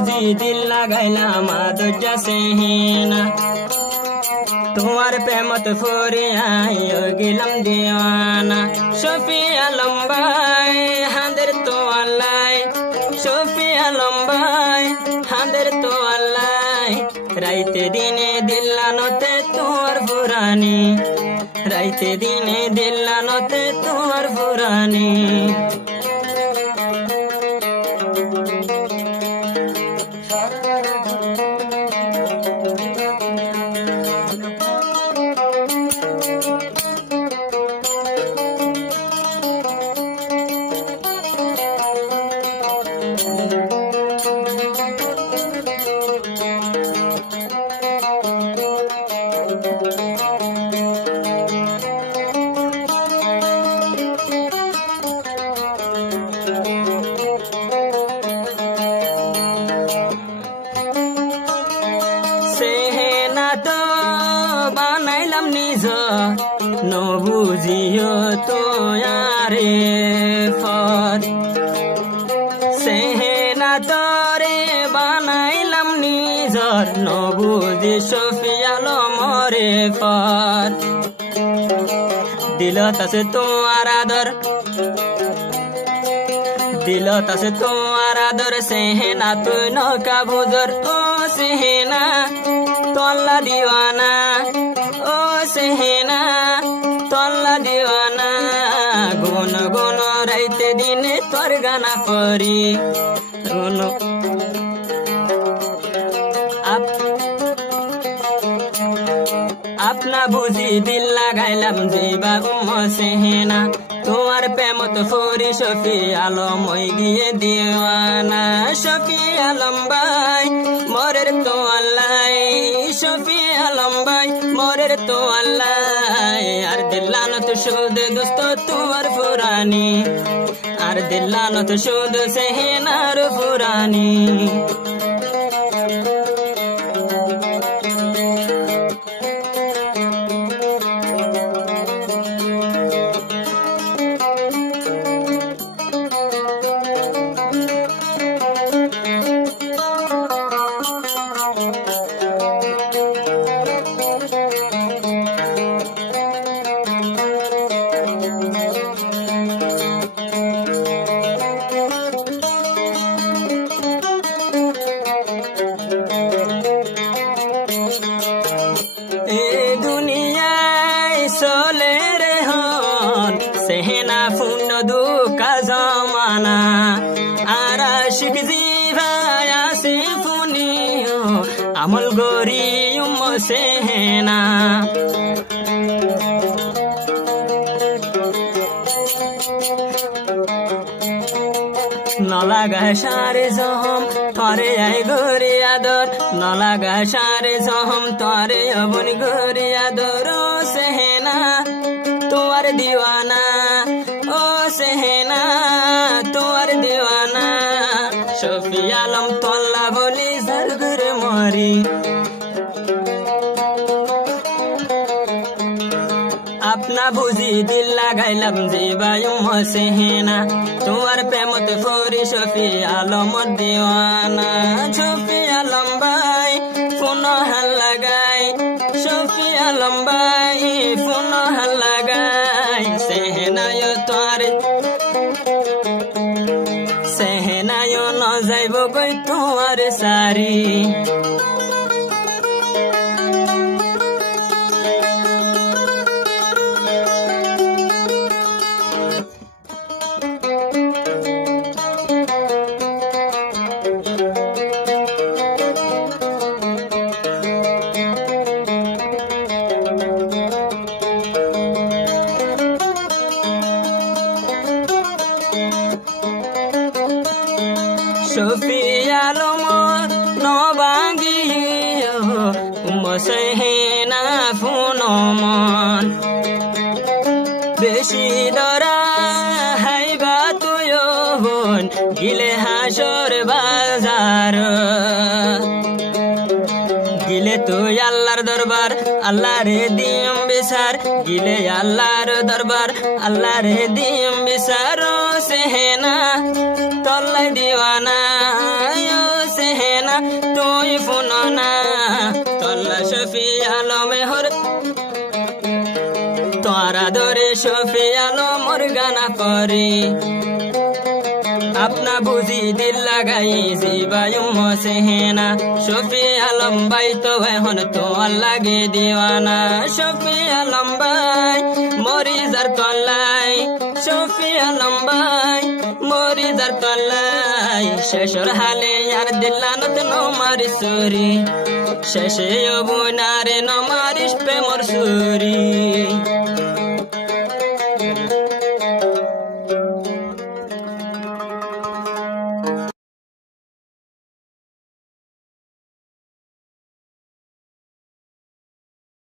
বুঝি দিল লাগাইলাম আদরটা সেহেনা তোমার প্রেমত ফরে গেলাম দিওয়ানা শফি আলম ভাই হাঁদের তো আল্লাহ শফি আলম ভাই হাঁদের তো আল্লাহ রাইতে দিনে দিল্লানতে তোর ফুরানি রাইতে দিনে দিল্লানতে তোর ফুরানি সেহেনা তো বানাইলাম নিজ নবুঝিও তো আরে ফর সেহেনা তোরে বানাইলাম নিজর নবুঝি শফি আলমরে ফর দিলত আছে তোমার আদর দিলত আছে তোমার আদর সেহেনা তুই নৌকা বুজর ও সেহেনা তল্লা দিওয়ানা ও সেহেনা তল্লা দিওয়ানা গুন গুন রাইতে দিনে তোর গানা করি গুন अपना बुझी दिल लगाइलाम जीवा सेहेना তোমার প্রেমত ফরি শফি আলম গিয়ে দিওয়ানা শফি আলম ভাই মরের তো আল্লাহ শফি আলম ভাই মরের তো আল্লাহ আর দিল্লানত শুদ দোস্ত তোমার ফুরানি আর দিল্লানত শুদ সেহেনার ফুরানি চলে রে হন সেহেনা ফুন দুকা জমানা আর আশিক জিভাই আসে ফুনিও আমল গরি সেহেনা নলাগা সারে জহম তরে আই গরি আদর নলাগা সারে জহম তরে অবন গরি আদর ও সেহেনা তোমার দিওয়ানা ও সেহেনা তোমার দিওয়ানা শফি আলম তল্লা বলি সরগুর মরি अपना बुझी दिल लगाइलाम जीवायुम सेहेना তোমার প্রেমত ফরি শফি আলম দিওয়ানা শফি আলম ভাই ফোন হাল লাগাই শফি আলম ভাই ফোন হাল লাগাই সেহেনায় তোর সেহেনায় ন যাইব কই তোমার সারি শফি আলম নবাঙ্গি সেহেনা ফোন মন বেশি দরা হাইবা তুই বোন গিলে হাসর বাজার গিলে তুই আল্লাহর দরবার আল্লাহ রে দিম বিচার গিলে আল্লাহর দরবার আল্লাহ রে দিম বিচার সেহেনা তল্লাই দিওয়ানা সেহেনা না তুই ফুনো না তল্লা শফি আলমে হর তোরা ধরে শফি আলমর গানা করি अपना बुझी दिल लगाई जीवायु मोसे हेना शफी आलम भाई तो है हन तो अल्लाह के दीवाना शफी आलम भाई मोरी जर तल्लाई शफी आलम भाई मोरी जर तल्लाई शेषर हाले यार दिलानत नो मारी सूरी शेषे यो बुनारे नो मारिश पे मोर सूरी